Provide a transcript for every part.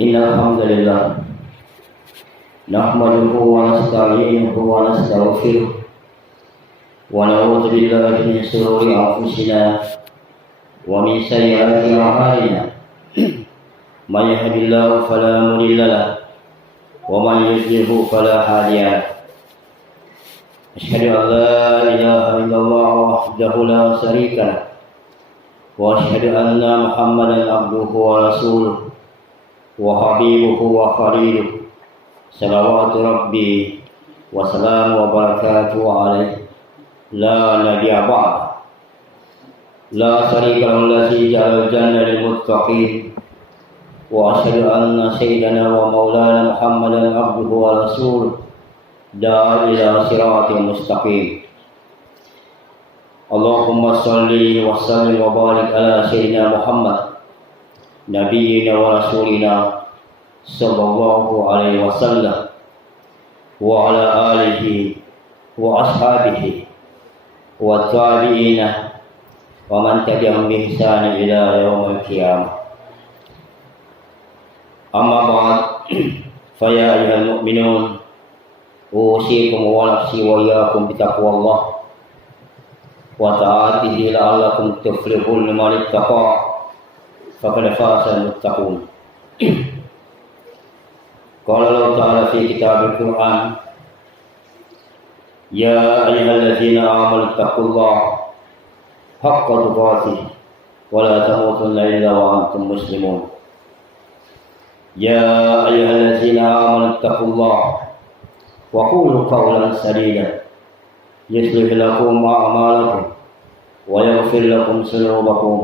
إن الحمد لله نحمده ونستعينه ونستغفره ونعوذ بالله من شرور أنفسنا ومن سيئات أعمالنا من يهد الله فلا مضل له ومن يضلل فلا هادي له أشهد أن لا إله إلا الله وحده لا شريك له وأشهد أن محمدا عبده ورسوله وحبيبه وخليله صلوات ربي وسلام وبركاته عليه لا نبي بعد لا شريك له الذي جعل الجنة للمتقين وأشهد أن سيدنا ومولانا محمدا عبده ورسوله داعي إلى صراط مستقيم اللهم صل وسلم وبارك على سيدنا محمد نبينا ورسولنا صلى الله عليه وسلم وعلى آله وأصحابه والتابعين ومن تبعهم بإحسان إلى يوم القيامة أما بعد فيا أيها المؤمنون أوصيكم ونفسي وإياكم بتقوى الله وطاعته لعلكم تفلحون لمن اتقى فقد فاز المتقون. قال الله تعالى في كتاب القرآن يا أيها الذين آمنوا اتقوا الله حق تقاته ولا تموتن إلا وأنتم مسلمون. يا أيها الذين آمنوا اتقوا الله وقولوا قولا سديدا يصلح لكم أعمالكم ويغفر لكم ذنوبكم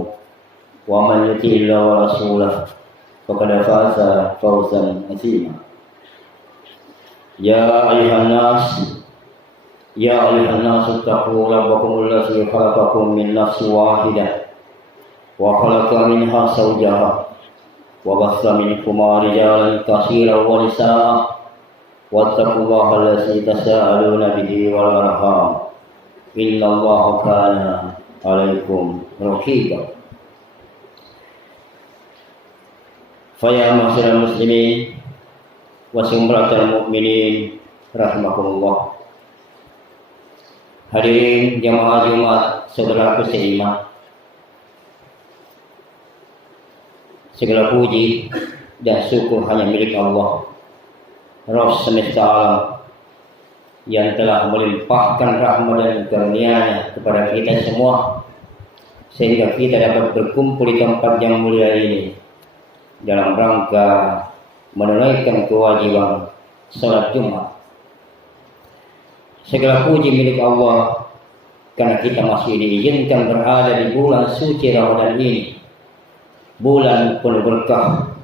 ومن يطع الله ورسوله فقد فاز فوزا عظيما. يا أيها الناس اتقوا ربكم الذي خلقكم من نفس واحدة وخلق منها زوجها وبث منهما رجالا كثيرا ونساء واتقوا الله الذي تساءلون به والأرحام إن الله كان عليكم رقيبا. فيا معاشر المسلمين وسمرة المؤمنين rahimakumullah. Hadirin jamaah Jumat, saudaraku seiman, segala puji dan syukur hanya milik Allah, Rabb semesta alam, yang telah melimpahkan rahmat dan karunia-Nya kepada kita semua sehingga kita dapat berkumpul di tempat yang mulia ini dalam rangka menunaikan kewajiban salat Jumat. Segala puji milik Allah karena kita masih diizinkan berada di bulan suci Ramadan ini, bulan penuh berkah,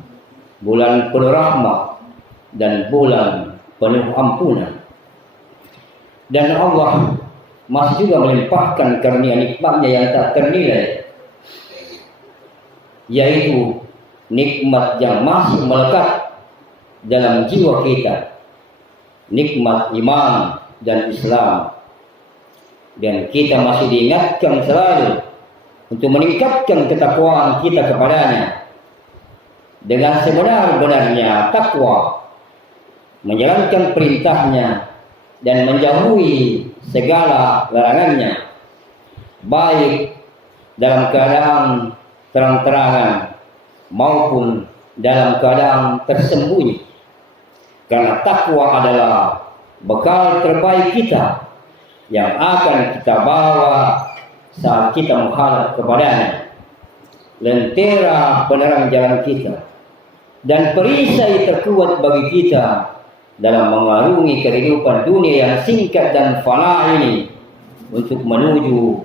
bulan penuh rahmat, dan bulan penuh ampunan. Dan Allah masih juga melimpahkan karunia nikmat-Nya yang tak ternilai, yaitu nikmat yang masih melekat dalam jiwa kita, nikmat iman dan Islam. Dan kita masih diingatkan selalu untuk meningkatkan ketakwaan kita kepadanya dengan sebenar-benarnya takwa, menjalankan perintahnya dan menjauhi segala larangannya, baik dalam keadaan terang-terangan maupun dalam keadaan tersembunyi. Karena takwa adalah bekal terbaik kita yang akan kita bawa saat kita menghadap kepadanya, lentera penerang jalan kita dan perisai terkuat bagi kita dalam mengarungi kehidupan dunia yang singkat dan fana ini untuk menuju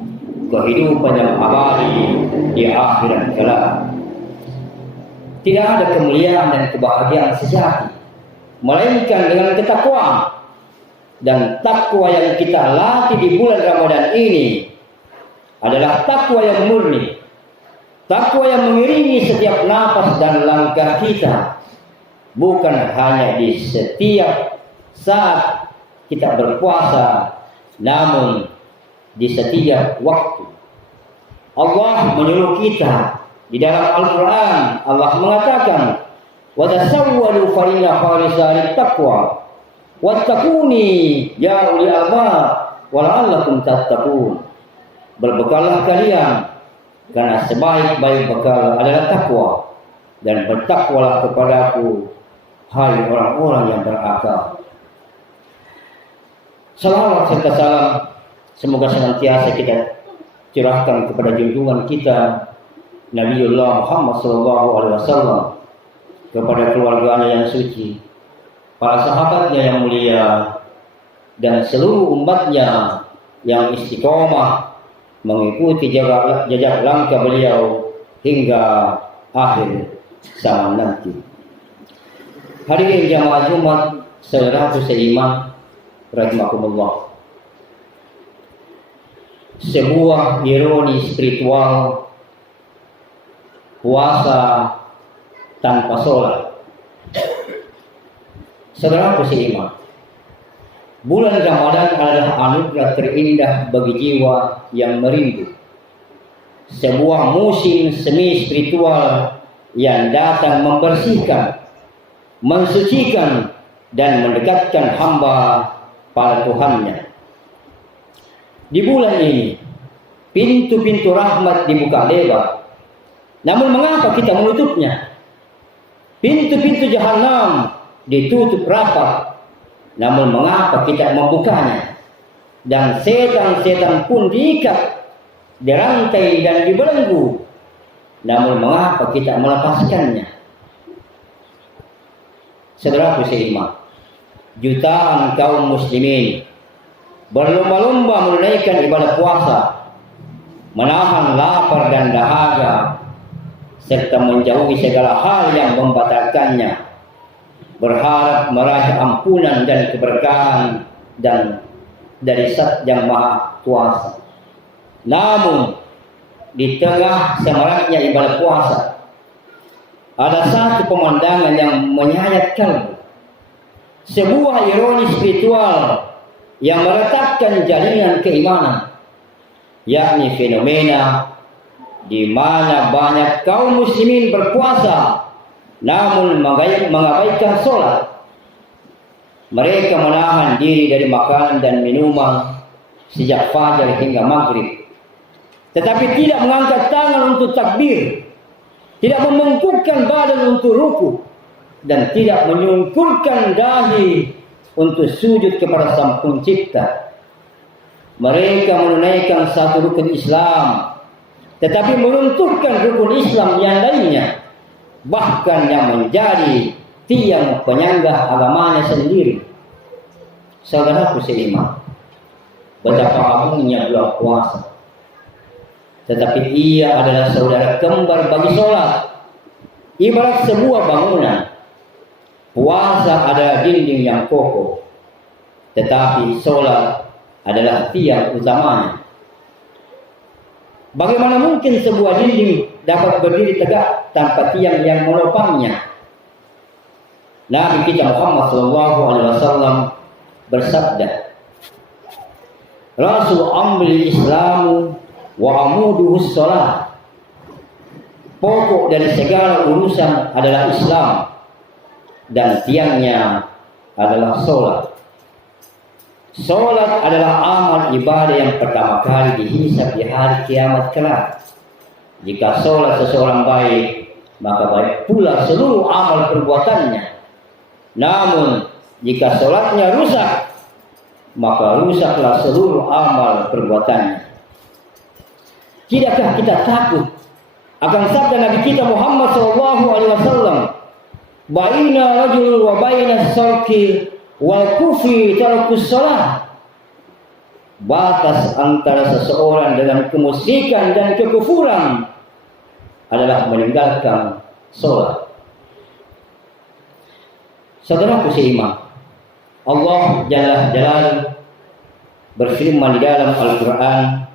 kehidupan yang abadi di akhirat kelak. Tidak ada kemuliaan dan kebahagiaan sejati melainkan dengan ketakwaan. Dan takwa yang kita latih di bulan Ramadan ini adalah takwa yang murni, takwa yang mengiringi setiap napas dan langkah kita, bukan hanya di setiap saat kita berpuasa, namun di setiap waktu. Allah menyuruh kita Di dalam Al-Quran Allah mengatakan, wa tasawwalu fa inna khalisal taqwa wattaquni ya ulil albab wa la'allakum tattaqun. Berbekallah kalian, karena sebaik-baik bekal adalah takwa, dan bertakwalah kepadaku hai orang-orang yang berakal. Salawat serta salam semoga senantiasa kita curahkan kepada junjungan kita Nabiullah Muhammad SAW, kepada keluarganya yang suci, para sahabatnya yang mulia, dan seluruh umatnya yang istiqomah mengikuti jejak langkah beliau hingga akhir zaman nanti. Hadirin jamaah Jumat saudaraku seiman rahimakumullah. Sebuah ironi spiritual puasa tanpa sholat. Saudaraku seiman, bulan Ramadan adalah anugerah terindah bagi jiwa yang merindu. Sebuah musim semi spiritual yang datang membersihkan, mensucikan, dan mendekatkan hamba pada Tuhannya. Di bulan ini, pintu-pintu rahmat dibuka lebar. Namun mengapa kita menutupnya? Pintu-pintu jahanam ditutup rapat. Namun mengapa kita membukanya? Dan setan-setan pun diikat, dirantai dan dibelenggu. Namun mengapa kita melepaskannya? Saudaraku seiman, jutaan kaum muslimin berlomba-lomba menunaikan ibadah puasa, menahan lapar dan dahaga, serta menjauhi segala hal yang membatalkannya, berharap meraih ampunan dan keberkahan dan dari Zat yang Maha Kuasa. Namun di tengah semaraknya ibadah puasa, ada satu pemandangan yang menyayat kalbu. Sebuah ironi spiritual yang meretakkan jalinan keimanan, yakni fenomena di mana banyak kaum muslimin berpuasa namun mengabaikan sholat. Mereka menahan diri dari makanan dan minuman sejak fajar hingga maghrib, tetapi tidak mengangkat tangan untuk takbir, tidak membungkukkan badan untuk ruku, dan tidak menyungkurkan dahi untuk sujud kepada Sang Pencipta. Mereka menunaikan satu rukun Islam, tetapi meruntuhkan rukun Islam yang lainnya, bahkan yang menjadi tiang penyangga agamanya sendiri. Saudaraku seiman, betapa agungnya bulan puasa, tetapi ia adalah saudara kembar bagi sholat. Ibarat sebuah bangunan, puasa adalah dinding yang kokoh, tetapi sholat adalah tiang utamanya. Bagaimana mungkin sebuah dinding dapat berdiri tegak tanpa tiang yang menopangnya? Nabi kita Muhammad SAW bersabda, Rasul amri Islamu wa amuduhu sholat. Pokok dari segala urusan adalah Islam, dan tiangnya adalah sholat. Sholat adalah amal ibadah yang pertama kali dihisab di hari kiamat kelak. Jika sholat seseorang baik, maka baik pula seluruh amal perbuatannya. Namun jika sholatnya rusak, maka rusaklah seluruh amal perbuatannya. Tidakkah kita takut akan sabda Nabi kita Muhammad SAW, baina rajul wa baina sarki wal kufri tarkus shalah. Batas antara seseorang dengan kemusyrikan dan kekufuran adalah meninggalkan sholat. Saudaraku seiman, Allah Jalla Jalaluhu berfirman di dalam Al-Quran,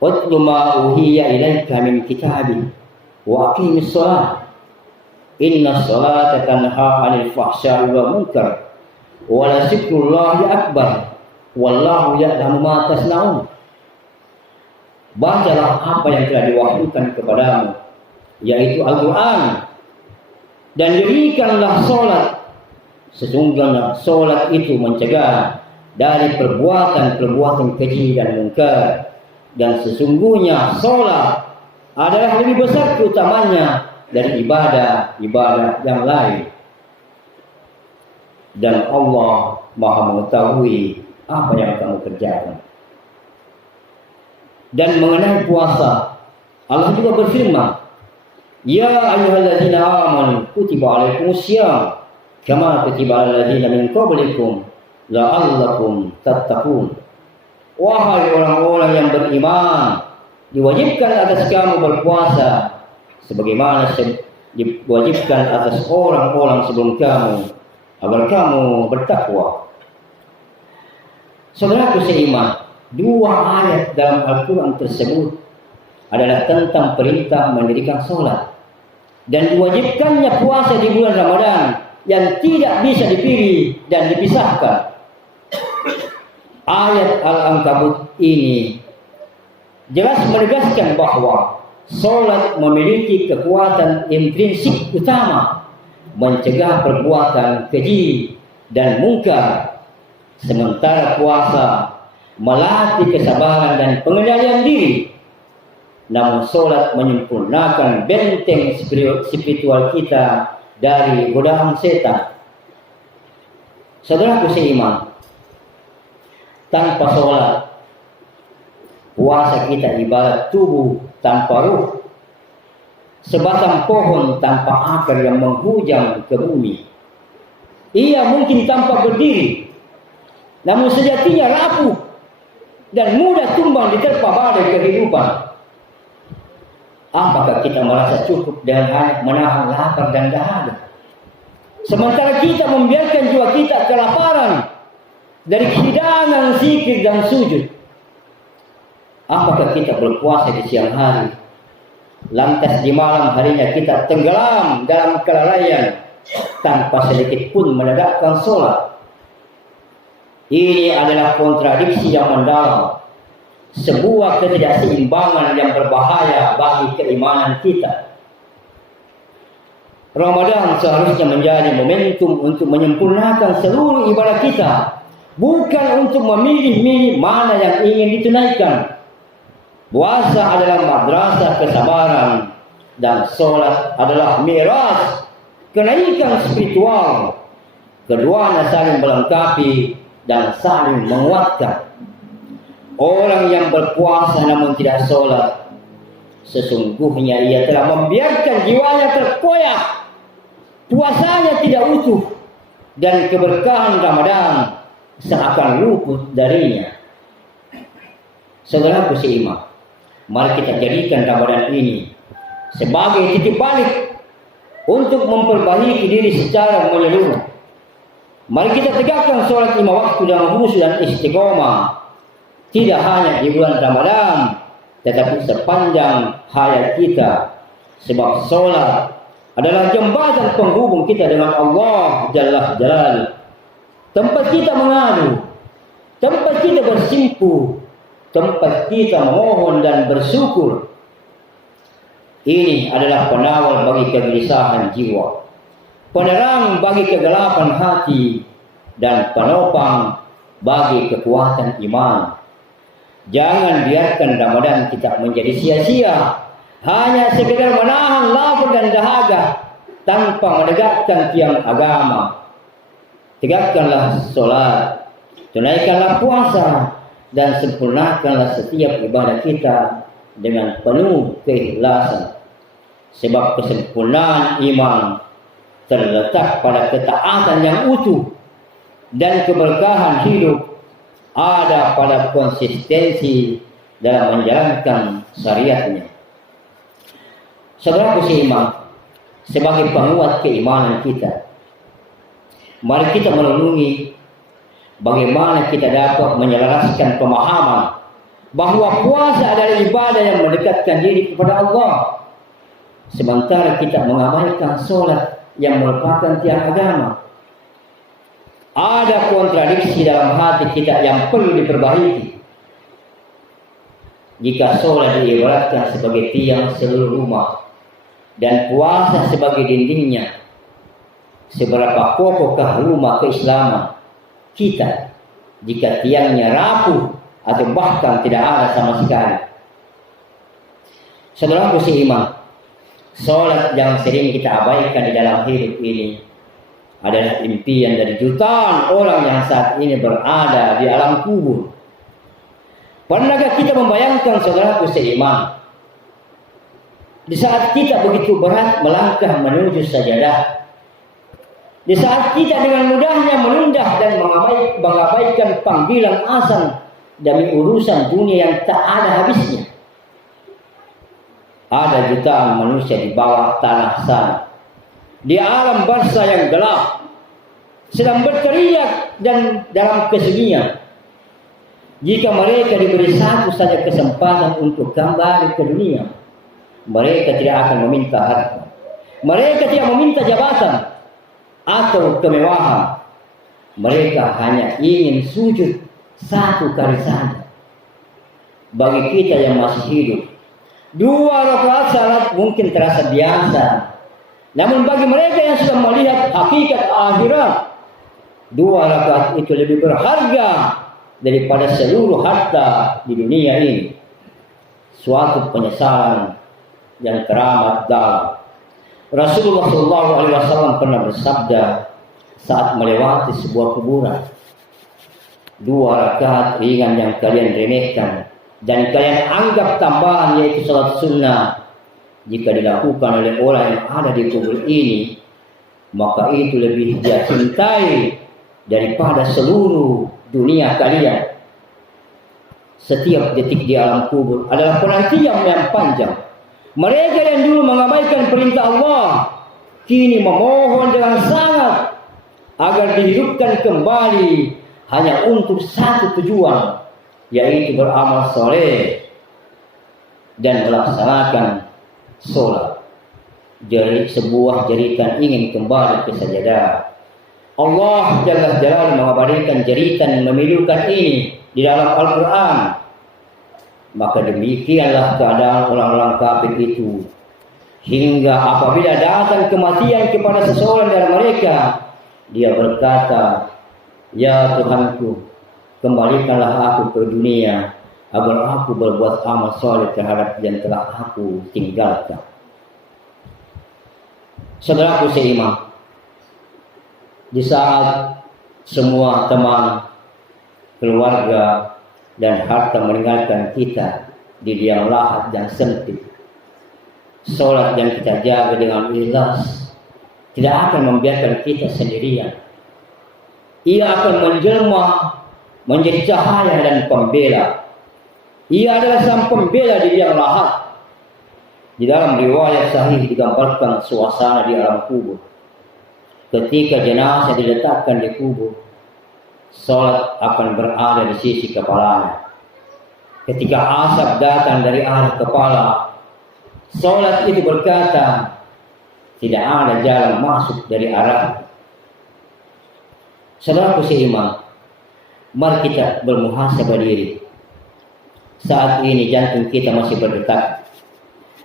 "Watlu ma uhiya ilaika min kitabin wa aqimis shalah. Inna sholata tanha 'anil fahsya'i wal munkar wa la dzikrullahi akbar wallahu ya'lamu ma tasna'un." bacalah apa yang telah diwahyukan kepadamu, yaitu Al-Quran, dan dirikanlah sholat. Sesungguhnya sholat itu mencegah dari perbuatan-perbuatan keji dan mungkar, dan sesungguhnya sholat adalah lebih besar keutamanya dari ibadah-ibadah yang lain. Dan Allah Maha mengetahui apa yang kamu kerjakan. Dan mengenai puasa, Allah juga berfirman, Ya ayyuhalladzina amanu kutiba alaikumussyam kama kutiba alal ladzina min qablikum la'allakum tattaqun. Wahai orang-orang yang beriman, diwajibkan atas kamu berpuasa sebagaimana diwajibkan atas orang-orang sebelum kamu agar kamu bertakwa. Saudaraku seiman, dua ayat dalam Al-Quran tersebut adalah tentang perintah mendirikan sholat dan diwajibkannya puasa di bulan Ramadan yang tidak bisa dipilih dan dipisahkan. Ayat Al-Ankabut ini jelas menegaskan bahwa sholat memiliki kekuatan intrinsik utama mencegah perbuatan keji dan mungkar, sementara puasa melatih kesabaran dan pengendalian diri. Namun sholat menyempurnakan benteng spiritual kita dari godaan setan. Saudaraku seiman, tanpa sholat, puasa kita ibarat tubuh tanpa ruh, sebatang pohon tanpa akar yang menghujam ke bumi. Ia mungkin tampak berdiri, namun sejatinya rapuh dan mudah tumbang diterpa badai kehidupan. Apakah kita merasa cukup dengan hanya menahan lapar dan dahaga, sementara kita membiarkan jiwa kita kelaparan dari hidangan zikir dan sujud? Apakah kita berpuasa di siang hari, lantas di malam harinya kita tenggelam dalam kelalaian tanpa sedikit pun menegakkan sholat? Ini adalah kontradiksi yang mendalam, sebuah ketidakseimbangan yang berbahaya bagi keimanan kita. Ramadan seharusnya menjadi momentum untuk menyempurnakan seluruh ibadah kita, bukan untuk memilih-milih mana yang ingin ditunaikan. Puasa adalah madrasah kesabaran dan sholat adalah miras kenaikan spiritual. Keduanya saling melengkapi dan saling menguatkan. Orang yang berpuasa namun tidak sholat, sesungguhnya ia telah membiarkan jiwanya terkoyak. Puasanya tidak utuh dan keberkahan Ramadan seakan luput darinya. Saudaraku seiman, mari kita jadikan Ramadan ini sebagai titik balik untuk memperbaiki diri secara menyeluruh. Mari kita tegakkan sholat 5 waktu dengan khusyuk dan istiqomah, tidak hanya di bulan Ramadan, tetapi sepanjang hayat kita. Sebab sholat adalah jembatan penghubung kita dengan Allah Jalla Jalaluhu. Tempat kita mengadu, tempat kita bersimpu, tempat kita memohon dan bersyukur. Ini adalah penawar bagi kegelisahan jiwa, penerang bagi kegelapan hati, dan penopang bagi kekuatan iman. Jangan biarkan Ramadan kita menjadi sia-sia, hanya sekedar menahan lapar dan dahaga tanpa menegakkan tiang agama. Tegakkanlah sholat, tunaikanlah puasa, dan sempurnakanlah setiap ibadah kita dengan penuh keikhlasan. Sebab kesempurnaan iman terletak pada ketaatan yang utuh, dan keberkahan hidup ada pada konsistensi dalam menjalankan syariatnya. Saudaraku seiman, sebagai penguat keimanan kita, mari kita merenungi bagaimana kita dapat menyelaraskan pemahaman bahwa puasa adalah ibadah yang mendekatkan diri kepada Allah, sementara kita mengabaikan sholat yang merupakan tiang agama. Ada kontradiksi dalam hati kita yang perlu diperbaiki. jika sholat diibaratkan sebagai tiang seluruh rumah dan puasa sebagai dindingnya, seberapa kokohkah rumah keislaman kita jika tiangnya rapuh atau bahkan tidak ada sama sekali? Saudaraku seiman, sholat yang sering kita abaikan di dalam hidup ini adalah impian dari jutaan orang yang saat ini berada di alam kubur. Pernahkah kita membayangkan, saudaraku seiman, di saat kita begitu berat melangkah menuju sajadah, di saat kita dengan mudahnya menunda dan mengabaikan panggilan azan demi urusan dunia yang tak ada habisnya, ada jutaan manusia di bawah tanah sana, di alam barzah yang gelap, sedang berteriak dan dalam kesunyian. Jika mereka diberi satu saja kesempatan untuk kembali ke dunia, mereka tidak akan meminta harta, mereka tidak meminta jabatan atau kemewahan. Mereka hanya ingin sujud satu kali saja. Bagi kita yang masih hidup, 2 rakaat salat mungkin terasa biasa. Namun bagi mereka yang sudah melihat hakikat akhirat, 2 rakaat itu lebih berharga daripada seluruh harta di dunia ini. Suatu penyesalan yang teramat dalam. Rasulullah SAW pernah bersabda saat melewati sebuah kuburan, 2 rakaat ringan yang kalian remehkan dan kalian anggap tambahan, yaitu salat sunnah, jika dilakukan oleh orang yang ada di kubur ini, maka itu lebih dia cintai daripada seluruh dunia kalian. Setiap detik di alam kubur adalah penantian yang panjang. Mereka yang dulu mengabaikan perintah Allah kini memohon dengan sangat agar dihidupkan kembali hanya untuk satu tujuan, yaitu beramal soleh dan melaksanakan sholat. Jadi sebuah jeritan ingin kembali ke sajadah. Allah Jalla Jalaluhu mengabadikan jeritan memilukan ini di dalam Al-Quran. Maka demikianlah keadaan orang-orang kafir itu, hingga apabila datang kematian kepada seseorang dari mereka, dia berkata, "Ya Tuhanku, kembalikanlah aku ke dunia agar aku berbuat amal soleh terhadap yang telah aku tinggalkan." Saudaraku seiman, di saat semua teman, keluarga, dan harta meninggalkan kita di liang lahat yang sempit, sholat yang kita jaga dengan ikhlas tidak akan membiarkan kita sendirian. Ia akan menjelma menjadi cahaya dan pembela. Ia adalah sang pembela di liang lahat. Di dalam riwayat sahih digambarkan suasana di alam kubur. Ketika jenazah diletakkan di kubur, sholat akan berada di sisi kepalanya. Ketika asap datang dari arah kepala, sholat itu berkata, tidak ada jalan masuk dari arah. Saudaraku seiman, mari kita bermuhasabah diri. Saat ini jantung kita masih berdetak,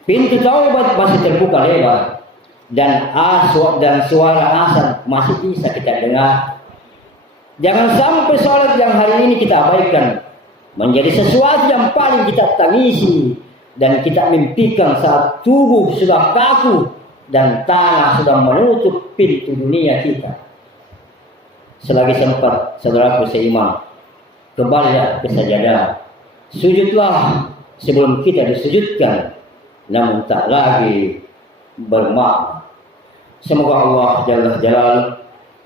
pintu taubat masih terbuka lebar, dan suara azan masih bisa kita dengar. Jangan sampai sholat yang hari ini kita abaikan menjadi sesuatu yang paling kita tangisi dan kita mimpikan saat tubuh sudah kaku dan tanah sudah menutup pintu dunia kita. Selagi sempat, saudaraku seiman, kembalilah ke sajadah. Sujudlah sebelum kita disujudkan, namun tak lagi bermakna. Semoga Allah Jalla Jalaluhu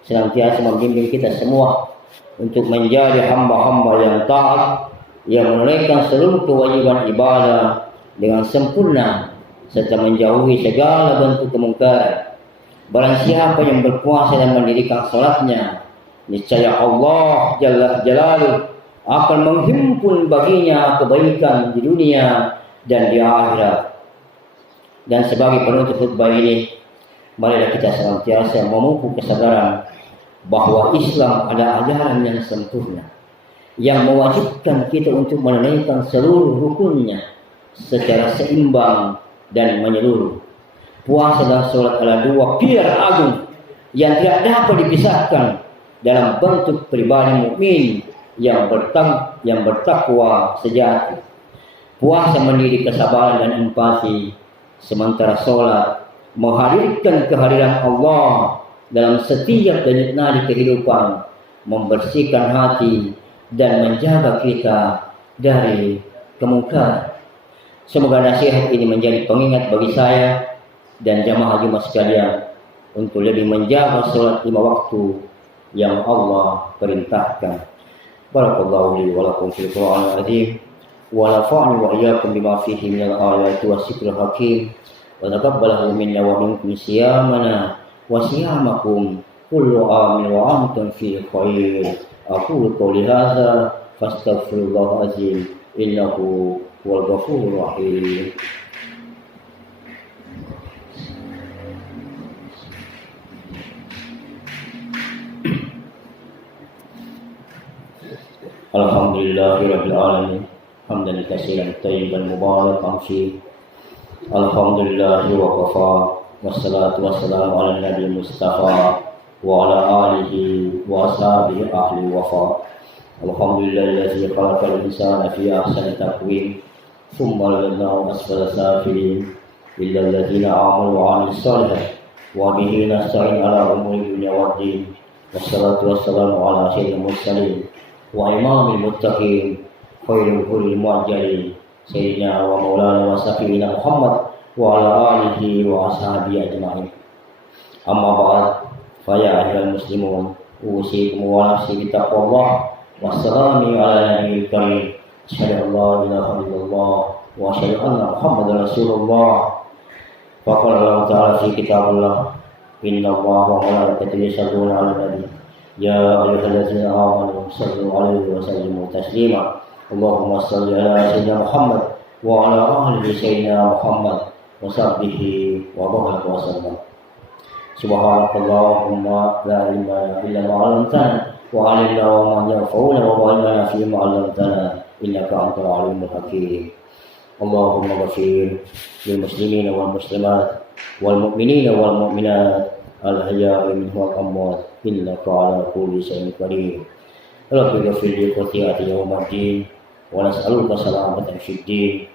senantiasa membimbing kita semua untuk menjadi hamba-hamba yang taat, yang menunaikan seluruh kewajiban ibadah dengan sempurna serta menjauhi segala bentuk kemungkaran. Barang siapa yang berpuasa dan mendirikan salatnya, niscaya Allah Jalla Jalaluhu akan menghimpun baginya kebaikan di dunia dan di akhirat. Dan sebagai penutup khutbah ini, marilah kita senantiasa memupuk kesadaran bahwa Islam adalah ajaran yang sempurna, yang mewajibkan kita untuk menunaikan seluruh rukunnya secara seimbang dan menyeluruh. Puasa dan sholat adalah dua pilar agung yang tidak dapat dipisahkan dalam bentuk pribadi mukmin yang bertakwa sejati. Puasa mendidik kesabaran dan empati, sementara sholat menghadirkan kehadiran Allah dalam setiap denyut nadi kehidupan, membersihkan hati dan menjaga kita dari kemungkaran. Semoga nasihat ini menjadi pengingat bagi saya dan jamaah Jumat sekalian untuk lebih menjaga sholat 5 waktu yang Allah perintahkan. Barakallahu li wa lakum fil Qur'anil azim wa nafa'ani wa iyyakum bima fihi minal ayati was-zikril hakim wa taqabbalahu minna wa minkum siyamana wa siyamakum kullu amin wa antum fi khair. Aqulu qouli hadza fastaghfirullahal azim innahu huwal ghafurur rahim. Alhamdulillahirabbil alamin hamdan katsiran thayyiban mubarakan fi. Alhamdulillahi wa kafa wassalatu wassalamu ala nabiyil mustafa wa ala alihi wa ashabihi ahli wafa. Alhamdulillahi khalaqal insana fi ahsani taqwim thumma radadnahu asfala safilin illa alladziina aamanu wa 'amilus shalihaati wa bihi nasta'in ala umuri dunya waddin. Wassalatu wassalamu ala sayyidil mursalin wa imamil muttaqin khairul qurunil mu'ajjalin sayyidina wa maulana wa syafi'ina Muhammad wa ala alihi wa ashabihi ajma'in. Amma ba'd, fa ya ayyuhal muslimun usikum wa nafsi bi taqwallah. Wassalamu ala nabiyil karim. Asyhadu an la ilaha illallah wa asyhadu anna Muhammadar Rasulullah. Faqala Allah ta'ala fi kitabillah, inna Allaha wa malaikatahu yusholluna 'alan nabi ya ayyuhallazina amanu shallu 'alaihi wa sallimu taslima. Allahumma shalli ala sayyidina Muhammad wa ala ali sayyidina Muhammad wa sahbihi wa barik wa sallam. Subhanakallahumma la ilma illa ma 'allamtana wa 'allimna ma yanfa'una wa barik fi ma 'allamtana innaka antal alimul hakim. Allahumma ghafir lil muslimina wal muslimat wal mu'minina wal mu'minat al ahya'i minhum wal amwat innaka 'ala kulli shay'in qadir. Rabbi ghafir li khati'ati yawmiddin wa nas'aluka salamatan fid din.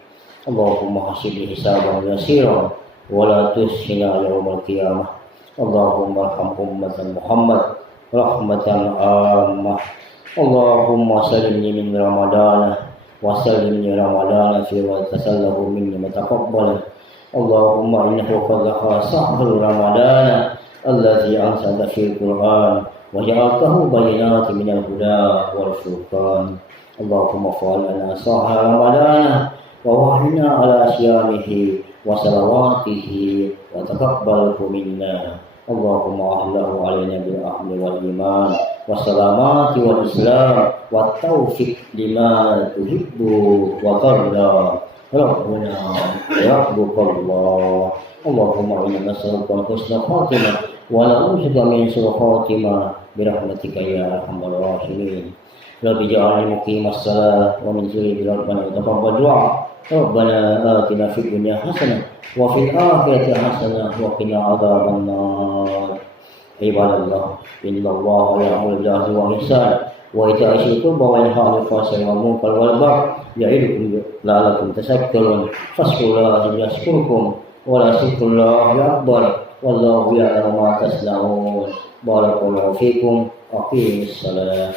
Allahumma hasibni hisaban yasira wa la tushina yawmal qiyamah. Allahumma arham ummatan Muhammad rahmatan ammah. Allahumma salimni min ramadana wa salimni ramadana fi wa tasallahu minni mataqabbala. Allahumma innahu qad khasahu ramadana alladhi anzala fil Qur'an wa ja'altahu bayyinatin minal huda wal furqan. Allahumma fa'alna sahha ramadana wa wahina ala asyamihi wa salawatihi wa taqabbalhu minna. Allahumma ahlahu alaina bil ahli wal iman wa salamati wal islam wa taufiq lima tuhibbu wa tarda. Rabbuna rabbukallah. Allahumma inna nas'aluka husnal khatimah wa na'udzubika min su'il khatimah bi rahmatika ya arhamar rahimin. Rabbi ja'alni muqimas shalah wa min dzurriyyati rabbana taqabbal du'a. Rabbana atina fid dunya hasanah wa fil akhirati hasanah wa qina adzaban nar. Ibadallah, innallaha ya'muru bil 'adli wal ihsan wa ita'i dzil qurba wa yanha 'anil fahsya'i wal munkari wal baghi ya'idukum la'allakum tadhakkarun. Fazkurullaha yazkurkum wa la zikrullahi akbar wallahu ya'lamu ma tasna'un. Barakallahu fikum. Aqimus salat.